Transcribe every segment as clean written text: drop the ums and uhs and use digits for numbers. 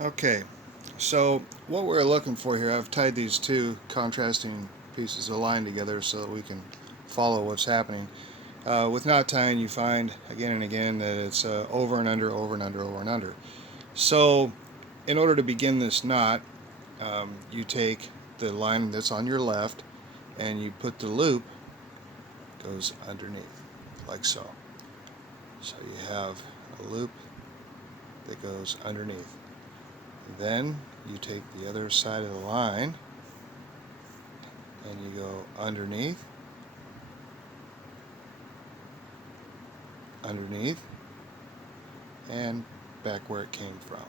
Okay, so what we're looking for here, I've tied these two contrasting pieces of line together so that we can follow what's happening. With knot tying, you find again and again that it's over and under, over and under, over and under. So in order to begin this knot, you take the line that's on your left and you put the loop, goes underneath, like so. So you have a loop that goes underneath. Then you take the other side of the line and you go underneath, underneath, and back where it came from.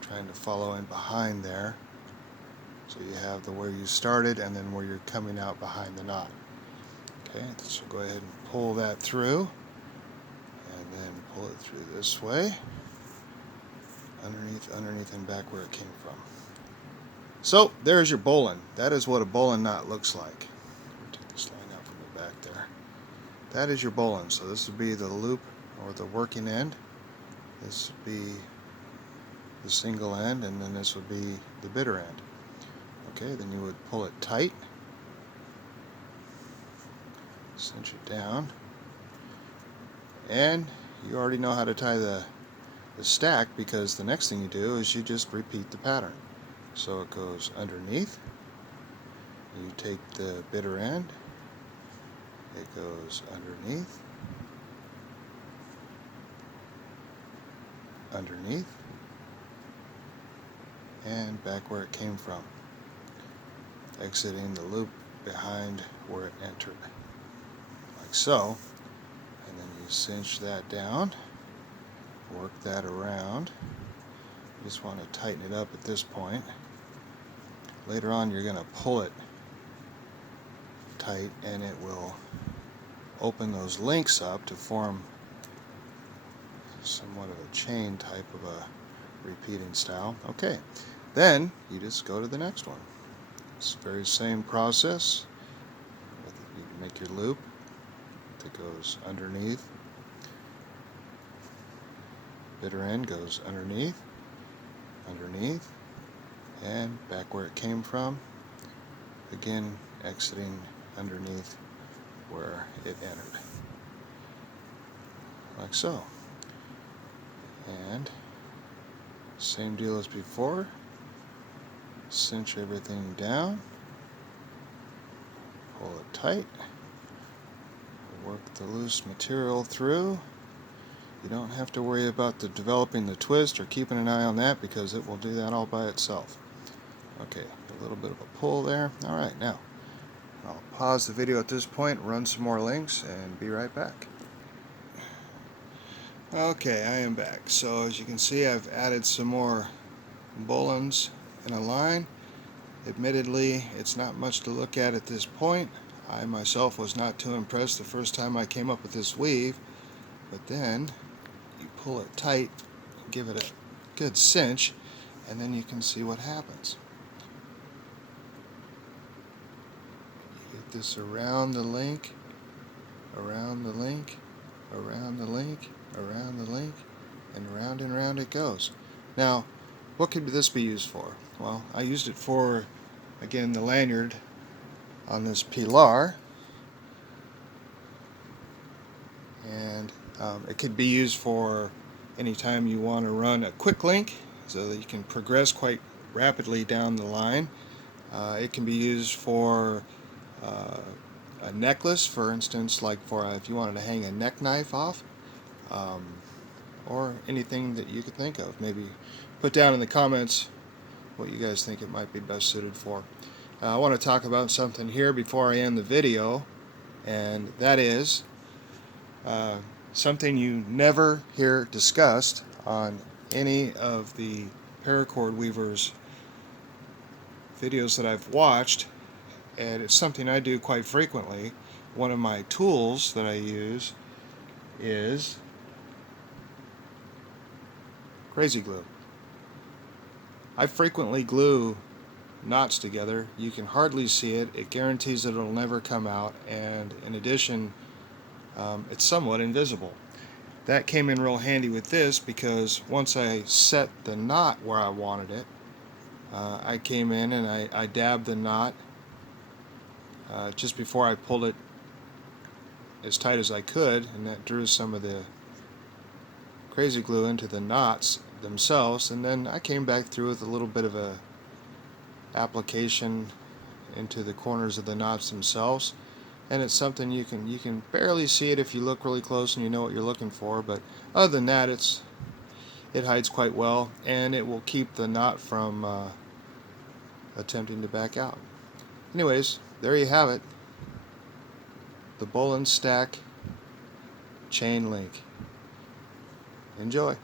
Trying to follow in behind there. So you have the where you started and then where you're coming out behind the knot. Okay, so go ahead and pull that through and then pull it through this way. Underneath, underneath, and back where it came from. So there's your bowline. That is what a bowline knot looks like. Take this line out from the back there. That is your bowline. So this would be the loop or the working end. This would be the single end, and then this would be the bitter end. Okay, then you would pull it tight, cinch it down, and you already know how to tie the stack, because the next thing you do is you just repeat the pattern. So it goes underneath, you take the bitter end, it goes underneath, underneath, and back where it came from, exiting the loop behind where it entered, like so. And then you cinch that down, work that around. You just want to tighten it up at this point. Later on you're going to pull it tight and it will open those links up to form somewhat of a chain type of a repeating style. Okay, then you just go to the next one. It's the very same process. You make your loop that goes underneath, bitter end goes underneath, underneath, and back where it came from, again exiting underneath where it entered, like so. And same deal as before, cinch everything down, pull it tight, work the loose material through. You don't have to worry about developing the twist or keeping an eye on that, because it will do that all by itself. Okay, a little bit of a pull there. Alright, now I'll pause the video at this point, run some more links, and be right back. Okay, I am back. So as you can see, I've added some more bowlines in a line. Admittedly, it's not much to look at this point. I myself was not too impressed the first time I came up with this weave, but then you pull it tight, give it a good cinch, and then you can see what happens. You get this around the link, around the link, around the link, around the link, and round it goes. Now, what could this be used for? Well, I used it for, again, the lanyard on this pilar, and it could be used for anytime you want to run a quick link so that you can progress quite rapidly down the line. It can be used for a necklace, for instance, like for if you wanted to hang a neck knife off, or anything that you could think of. Maybe put down in the comments what you guys think it might be best suited for. I want to talk about something here before I end the video, and that is something you never hear discussed on any of the paracord weavers videos that I've watched, and it's something I do quite frequently. One of my tools that I use is crazy glue. I frequently glue knots together. You can hardly see it. It guarantees that it'll never come out, and in addition, it's somewhat invisible. That came in real handy with this because once I set the knot where I wanted it, I came in and I dabbed the knot just before I pulled it as tight as I could, and that drew some of the crazy glue into the knots themselves, and then I came back through with a little bit of a application into the corners of the knots themselves, and it's something you can barely see it if you look really close and you know what you're looking for, but other than that it hides quite well, and it will keep the knot from attempting to back out. Anyways, there you have it, the Bowline stack chain link. Enjoy.